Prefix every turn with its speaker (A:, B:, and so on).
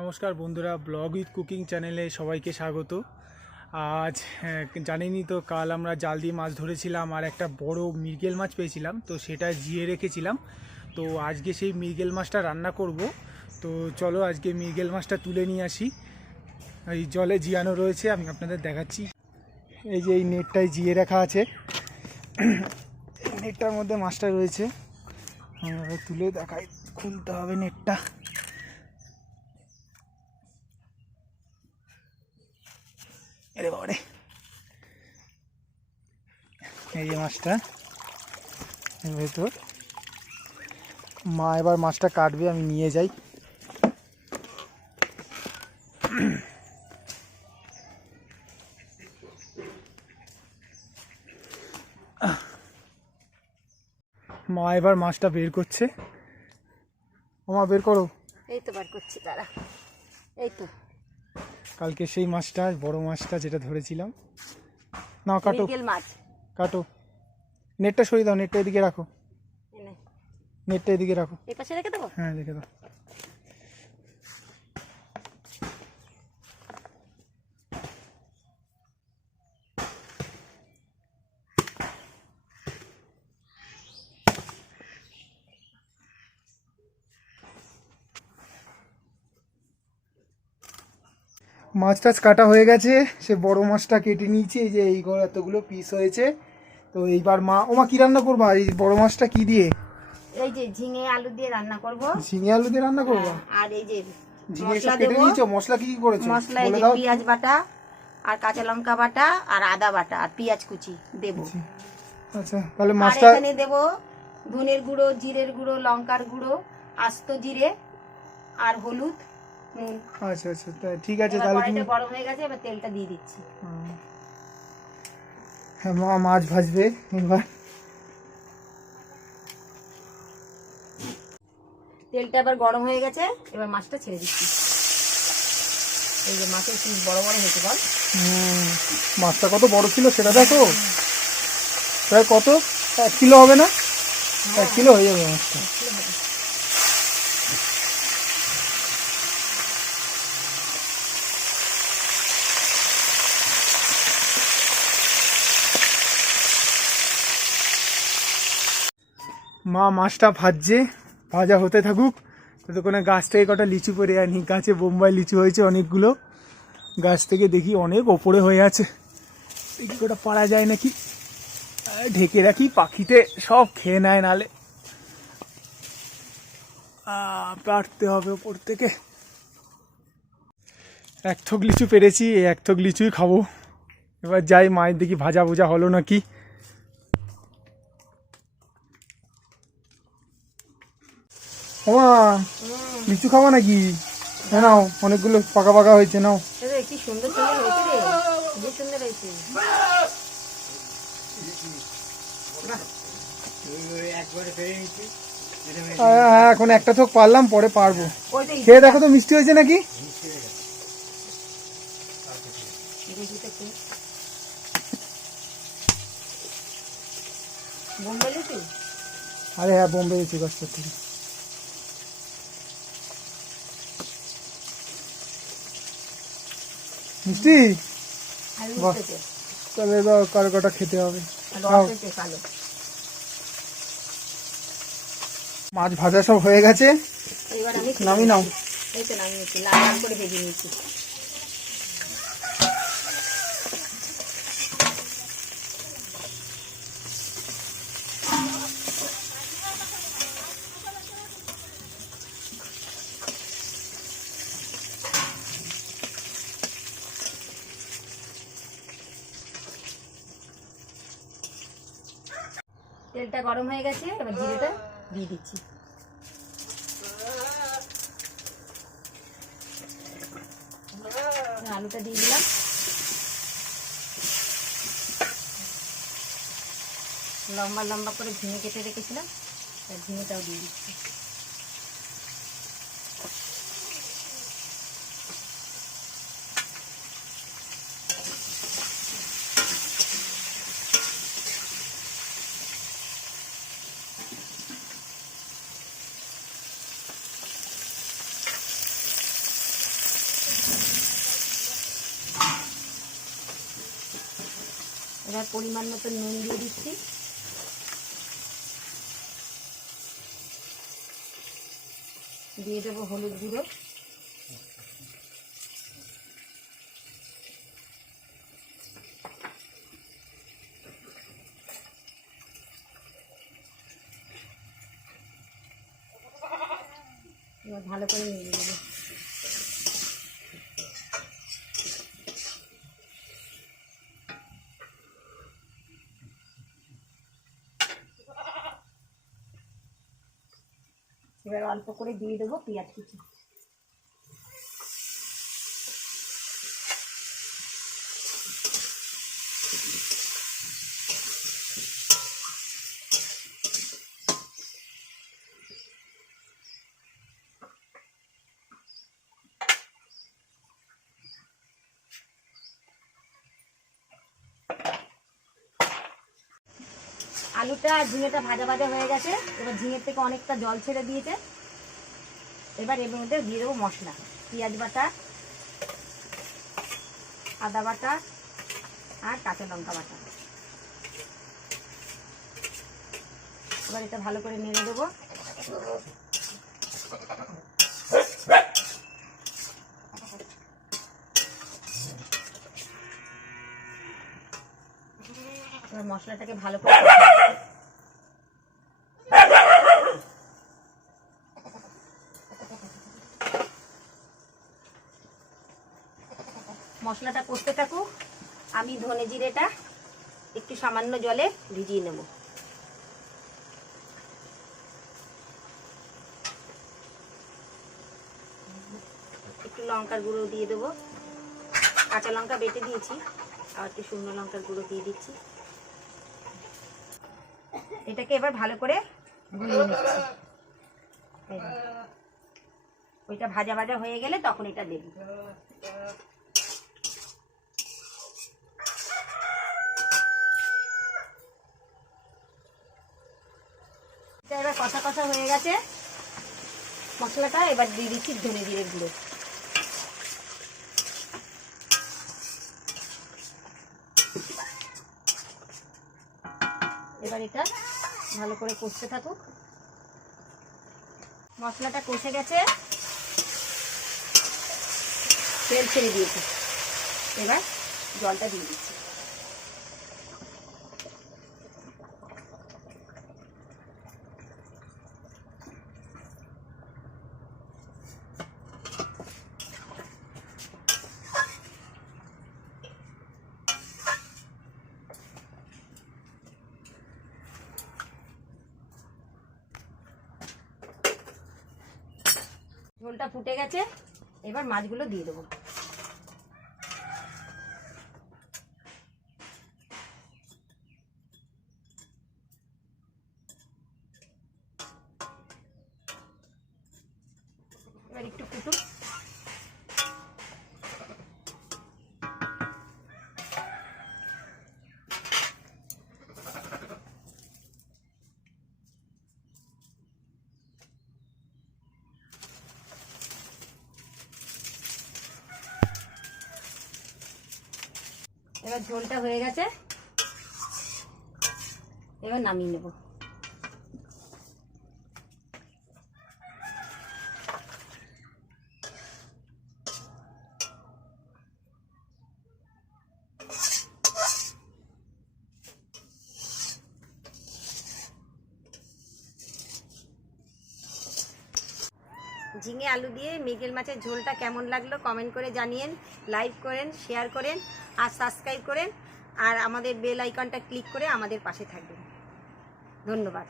A: নমস্কার বন্ধুরা blog with cooking চ্যানেলে সবাইকে স্বাগত। আজ হ্যাঁ, জানেনই তো কাল আমরা জাল দিয়ে মাছ ধরেছিলাম আর একটা বড় মৃগেল মাছ পেয়েছিলাম তো সেটা জিয়ে রেখেছিলাম। তো আজকে সেই মৃগেল মাছটা রান্না করব। তো চলো আজকে মৃগেল মাছটা তুলে নিয়ে আসি। এই জলে জিয়ানো রয়েছে আমি আপনাদের দেখাচ্ছি। এই যে এই নেটটায় জিয়ে রাখা আছে। নেটটার মধ্যে মাছটা রয়েছে। তুলে দেখাই খুলতে হবে নেটটা এরে বাবারে এই যে মাছটা এর ভেতর। মা এবার মাছটা কাটবে আমি নিয়ে যাই। মা এবার মাছটা বের করছে। ও মা বের করো।
B: এই তো বার করছি দাঁড়া। এই তো।
A: কালকে সেই মাছটা বড় মাছটা যেটা ধরেছিলাম। না কাটো।
B: মাছ।
A: কাটো। নেটটা সরিয়ে দাও নেটটা এদিকে রাখো। নেটটা এদিকে রাখো।
B: এই পাশে রেখে দেবো?
A: হ্যাঁ রেখে দাও। মাছ টাছ কাটা হয়ে গেছে। সে বড় মাছটা কেটে নিয়েছে এই যে এই এতগুলো পিস হয়েছে। তো এইবার মা ও মা কি রান্না করবা? এই বড় মাছটা কি দিয়ে?
B: এই যে ঝিঙে আলু দিয়ে রান্না করব।
A: ঝিঙে আলু দিয়ে রান্না করবা?
B: আর এই যে
A: ঝিঙে
B: মশলা
A: কেটে
B: দেবো।
A: নিয়েছো? মশলা কি কি করেছ?
B: মশলা এই যে পেঁয়াজ বাটা আর কাঁচা লঙ্কা বাটা আর আদা বাটা আর পেঁয়াজ কুচি দেব।
A: আচ্ছা তাহলে
B: আর
A: মাছটা
B: এখানে দেব ধনের গুঁড়ো জিরের গুঁড়ো লঙ্কার গুঁড়ো আস্ত জিরে আর হলুদ।
A: আচ্ছা আচ্ছা ঠিক আছে তাহলে তুমি
B: গরম হয়ে গেছে এবার তেলটা দিয়ে দিচ্ছি।
A: হ্যাঁ মা মাছ ভাজবে এবার।
B: তেলটা এবার গরম হয়ে গেছে এবার মাছটা ছেড়ে দিচ্ছি। এই যে মাছের পিস বড় বড় হয়েছে বল।
A: হুম, মাছটা কত বড় ছিল সেটা দেখো। প্রায় কত? এক কিলো হবে না? এক কিলো হয়ে যাবে মাছটা। মা মাছটা ভাজছে, ভাজা হতে থাকুক। ততক্ষণে গাছ থেকে কটা লিচু পরে আনি গাছে বোম্বাই লিচু হয়েছে অনেকগুলো। গাছ থেকে দেখি অনেক ওপরে হয়ে আছে। দেখি কটা পারা যায় নাকি। ঢেকে রাখি, পাখিতে সব খেয়ে নেয় নালে। পারতে হবে ওপর থেকে। এক থোক লিচু পেরেছি এক থোক লিচুই খাব। এবার যাই, মায়ের দেখি ভাজা ভুজা হলো নাকি। ওমা লিচু খাব নাকি? হ্যাঁ নাও অনেকগুলো পাকা পাকা হয়েছে নাও।
B: কি সুন্দর হয়েছে
A: আহ, হ্যাঁ এখন একটা থোক পারলাম পরে পারব। খেয়ে দেখো তো মিষ্টি হয়েছে নাকি? আরে হ্যাঁ বোম্বে গেছি গাছটার থেকে। মিষ্টি? তবে এবার কারও কটা খেতে হবে। মাছ ভাজা সব হয়ে গেছে। নামি নাও।
B: নামিয়েছি লাল করে ভেজে নিয়েছি তেলটা গরম হয়ে গেছে, এবার জিরেটা দিয়ে দিচ্ছি। আলুটা দিয়ে দিলাম। লম্বা লম্বা করে ঝিঙে কেটে রেখেছিলাম আর ঝিঙেটাও দিয়ে দিচ্ছি। এবার পরিমাণ মতো নুন দিয়ে দিচ্ছি। দিয়ে দেবো হলুদ গুঁড়ো। ভালো করে নিয়ে দেবো। এবার অল্প করে দিয়ে দেবো পেঁয়াজ কুচি। আলুটা ঝিঙেটা ভাজা ভাজা হয়ে গেছে। এবার ঝিঙের থেকে অনেকটা জল ছেড়ে দিয়েছে। এবার এর মধ্যে দিয়ে দেবো মশলা। পেঁয়াজ বাটা, আদা বাটা আর কাঁচা লঙ্কা বাটা। এবার এটা ভালো করে নেড়ে দেবো। মশলাটাকে ভালো করে মশলাটা কষতে থাকুক, আমি ধনে জিরেটা একটু সামান্য জলে ভিজিয়ে নেব। একটু লঙ্কার গুঁড়ো দিয়ে দেবো। কাঁচা লঙ্কা বেটে দিয়েছি, আর একটু শুকনো লঙ্কার গুঁড়ো দিয়ে দিচ্ছি। এটাকে এবার ভালো করে গুলিয়ে নিচ্ছি। ওইটা ভাজা ভাজা হয়ে গেলে তখন এটা দেবো। এটা এবার কষা কষা হয়ে গেছে। মশলাটা এবার দিয়ে দিচ্ছি ধনে জিরে গুঁড়ো। এবার এটা ভালো করে কষতে থাকুক। মশলাটা কষে গেছে। তেল ছেড়ে দিয়েছে। এবার জলটা দিয়ে দিচ্ছি। ঝোলটা ফুটে গেছে এবার মাছগুলো দিয়ে দেবো এবার একটু ফুটুক এবার ঝোলটা হয়ে গেছে। এবার নামিয়ে নেব। ঝিঙে আলু দিয়ে মৃগেল মাছের ঝোলটা কেমন লাগল কমেন্ট করে জানিয়েন, লাইক করেন, শেয়ার করেন। আর সাবস্ক্রাইব করেন আর আমাদের বেল আইকনটা ক্লিক করে আমাদের পাশে থাকবেন। ধন্যবাদ।